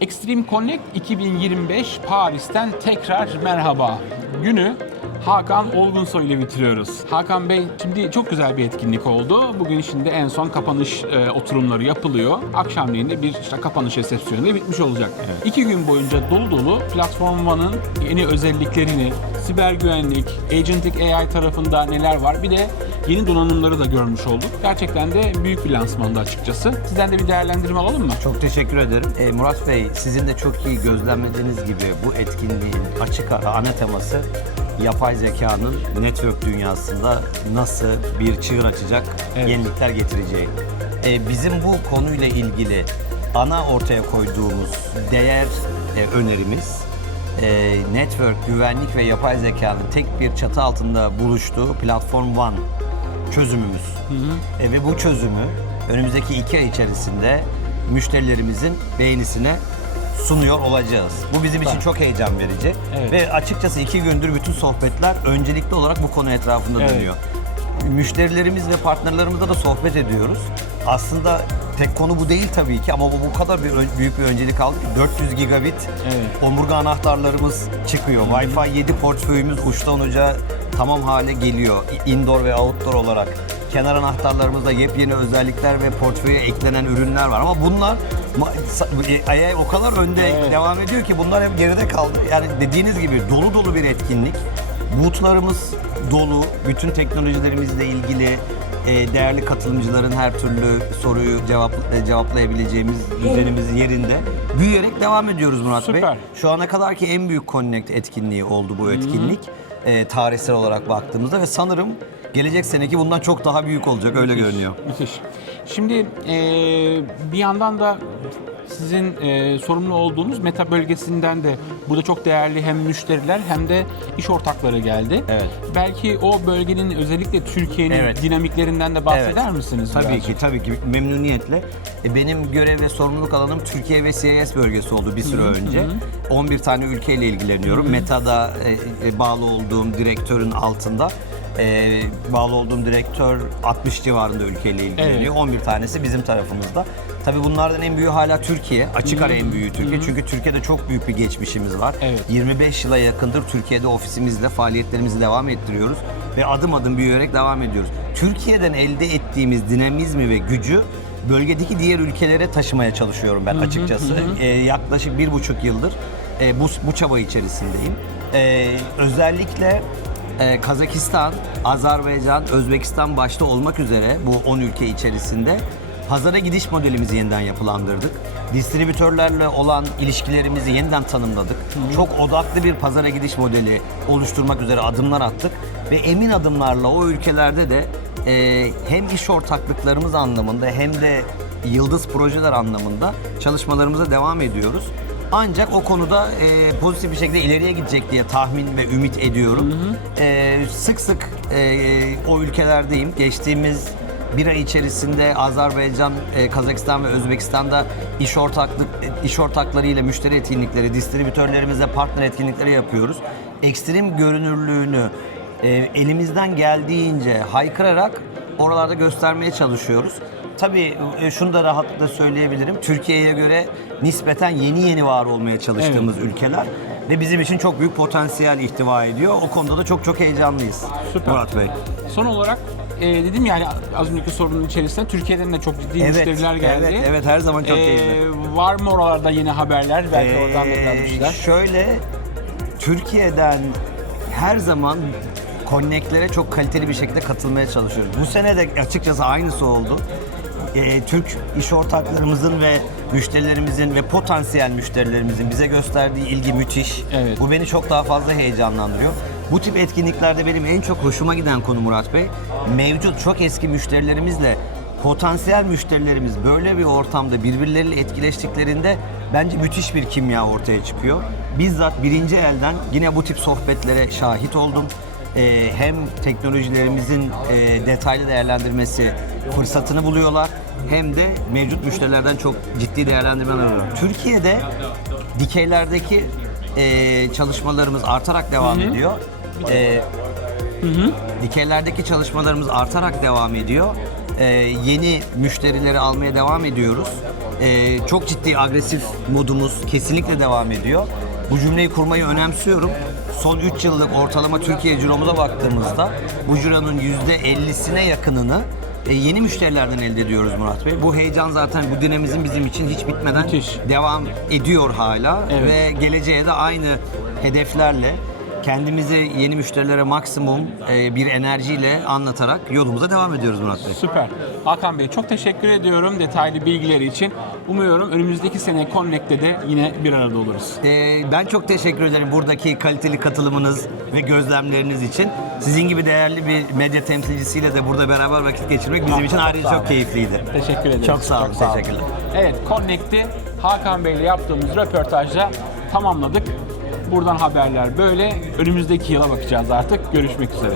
Extreme Connect 2025 Paris'ten tekrar merhaba. Günü Hakan Olgunsoy ile bitiriyoruz. Hakan Bey şimdi çok güzel bir etkinlik oldu. Bugün şimdi en son kapanış e, oturumları yapılıyor. Akşamleyin de bir işte kapanış resepsiyonu da bitmiş olacak. İki gün boyunca dolu dolu Platform One'ın yeni özelliklerini, siber güvenlik, Agentic AI tarafında neler var bir de yeni donanımları da görmüş olduk. Gerçekten de büyük bir lansmandı açıkçası. Sizden de bir değerlendirme alalım mı? Çok teşekkür ederim. Ee, Murat Bey, sizin de çok iyi gözlemlediğiniz gibi bu etkinliğin açık ana teması yapay zekanın network dünyasında nasıl bir çığır açacak, Evet. yenilikler getireceği. Ee, bizim bu konuyla ilgili ana ortaya koyduğumuz değer e, önerimiz e, network, güvenlik ve yapay zekanın tek bir çatı altında buluştuğu Platform One çözümümüz. E, ve bu çözümü önümüzdeki iki ay içerisinde müşterilerimizin beğenisine sunuyor olacağız. Bu bizim için çok heyecan verici. Evet. Ve açıkçası iki gündür bütün sohbetler öncelikli olarak bu konu etrafında Evet. dönüyor. Müşterilerimiz ve partnerlerimizle de sohbet ediyoruz. Aslında tek konu bu değil tabii ki ama bu bu kadar bir ö- büyük bir öncelik aldı ki 400 gigabit Evet. omurga anahtarlarımız çıkıyor. Wi-Fi 7 portföyümüz uçtan uca tamam hale geliyor. İ- Indoor ve outdoor olarak. Kenar anahtarlarımızda yepyeni özellikler ve portföye eklenen ürünler var. Ama bunlar ma- sa- e, AI o kadar önde Evet. devam ediyor ki bunlar hep geride kaldı. Yani dediğiniz gibi dolu dolu bir etkinlik. Bootlarımız dolu. Bütün teknolojilerimizle ilgili e, değerli katılımcıların her türlü soruyu cevap, e, cevaplayabileceğimiz düzenimiz yerinde. Büyüyerek devam ediyoruz Murat Bey. Süper. Şu ana kadar ki en büyük Connect etkinliği oldu bu etkinlik. E, tarihsel olarak baktığımızda ve sanırım gelecek seneki bundan çok daha büyük olacak öyle görünüyor. Müthiş. Şimdi eee, bir yandan da sizin eee, sorumlu olduğunuz meta bölgesinden de burada çok değerli hem müşteriler hem de iş ortakları geldi. Evet. Belki o bölgenin özellikle Türkiye'nin Evet. dinamiklerinden de bahseder Evet. misiniz? Tabii birazcık? ki, tabii ki memnuniyetle. E, Benim görev ve sorumluluk alanım Türkiye ve CIS bölgesi oldu bir süre önce. 11 tane ülkeyle ilgileniyorum. Meta'da e, e, bağlı olduğum direktörün altında e, bağlı olduğum direktör 60 civarında ülkeyle ilgileniyor. 11 tanesi bizim tarafımızda. Tabii bunlardan en büyüğü hala Türkiye. Açık ara en büyüğü Türkiye. Çünkü Türkiye'de çok büyük bir geçmişimiz var. Evet. 25 yıla yakındır Türkiye'de ofisimizle faaliyetlerimizi devam ettiriyoruz ve adım adım büyüyerek devam ediyoruz. Türkiye'den elde ettiğimiz dinamizmi ve gücü bölgedeki diğer ülkelere taşımaya çalışıyorum ben açıkçası. Ee, yaklaşık bir buçuk yıldır e, bu, bu çaba içerisindeyim. Ee, özellikle e, Kazakistan, Azerbaycan, Özbekistan başta olmak üzere bu 10 ülke içerisinde pazara gidiş modelimizi yeniden yapılandırdık. Distribütörlerle olan ilişkilerimizi yeniden tanımladık. Çok odaklı bir pazara gidiş modeli oluşturmak üzere adımlar attık ve emin adımlarla o ülkelerde de e, hem iş ortaklıklarımız anlamında hem de yıldız projeler anlamında çalışmalarımıza devam ediyoruz. Ancak o konuda e, pozitif bir şekilde ileriye gidecek diye tahmin ve ümit ediyorum. E, sık sık e, o ülkelerdeyim. Geçtiğimiz bir ay içerisinde Azerbaycan, e, Kazakistan ve Özbekistan'da iş ortaklık iş ortaklarıyla müşteri etkinlikleri, distribütörlerimizle partner etkinlikleri yapıyoruz. Ekstrem görünürlüğünü e, elimizden geldiğince haykırarak oralarda göstermeye çalışıyoruz. Tabii e, şunu da rahatlıkla söyleyebilirim. Türkiye'ye göre nispeten yeni yeni var olmaya çalıştığımız ülkeler ve bizim için çok büyük potansiyel ihtiva ediyor. O konuda da çok çok heyecanlıyız. Süper. Murat Bey. Son olarak e, dedim yani az önceki sorunun içerisinde Türkiye'den de çok ciddi müşteriler geldi. Evet, evet her zaman çok E, keyifli. Var mı oralarda yeni haberler? Belki oradan da Ee, şeyler. Şöyle, Türkiye'den her zaman Connect'lere çok kaliteli bir şekilde katılmaya çalışıyoruz. Bu sene de açıkçası aynısı oldu. Ee, Türk iş ortaklarımızın ve müşterilerimizin ve potansiyel müşterilerimizin bize gösterdiği ilgi müthiş. Evet. Bu beni çok daha fazla heyecanlandırıyor. Bu tip etkinliklerde benim en çok hoşuma giden konu Murat Bey, mevcut çok eski müşterilerimizle potansiyel müşterilerimiz böyle bir ortamda birbirleriyle etkileştiklerinde bence müthiş bir kimya ortaya çıkıyor. Bizzat birinci elden yine bu tip sohbetlere şahit oldum. Ee, hem teknolojilerimizin e, detaylı değerlendirmesi fırsatını buluyorlar hem de mevcut müşterilerden çok ciddi değerlendirmeler alıyor. Türkiye'de dikeylerdeki e, çalışmalarımız artarak devam ediyor. E, Dikeylerdeki çalışmalarımız artarak devam ediyor. Ee, yeni müşterileri almaya devam ediyoruz. Ee, çok ciddi agresif modumuz kesinlikle devam ediyor. Bu cümleyi kurmayı önemsiyorum. Son 3 yıllık ortalama Türkiye ciromuza baktığımızda bu cironun %50'sine yakınını e, yeni müşterilerden elde ediyoruz Murat Bey. Bu heyecan zaten bu dinamizm bizim için hiç bitmeden Müthiş. devam ediyor hala Evet. ve geleceğe de aynı hedeflerle kendimizi yeni müşterilere maksimum e, bir enerjiyle anlatarak yolumuza devam ediyoruz Murat Bey. Süper. Hakan Bey çok teşekkür ediyorum detaylı bilgileri için. Umuyorum önümüzdeki sene Connect'te de yine bir arada oluruz. Ee, ben çok teşekkür ederim buradaki kaliteli katılımınız ve gözlemleriniz için. Sizin gibi değerli bir medya temsilcisiyle de burada beraber vakit geçirmek bizim için ayrıca Sağ çok olun. keyifliydi. Teşekkür ederim. Çok sağ olun, teşekkürler. Evet, Connect'i Hakan Bey ile yaptığımız röportajla tamamladık. Buradan haberler böyle. Önümüzdeki yıla bakacağız artık. Görüşmek üzere.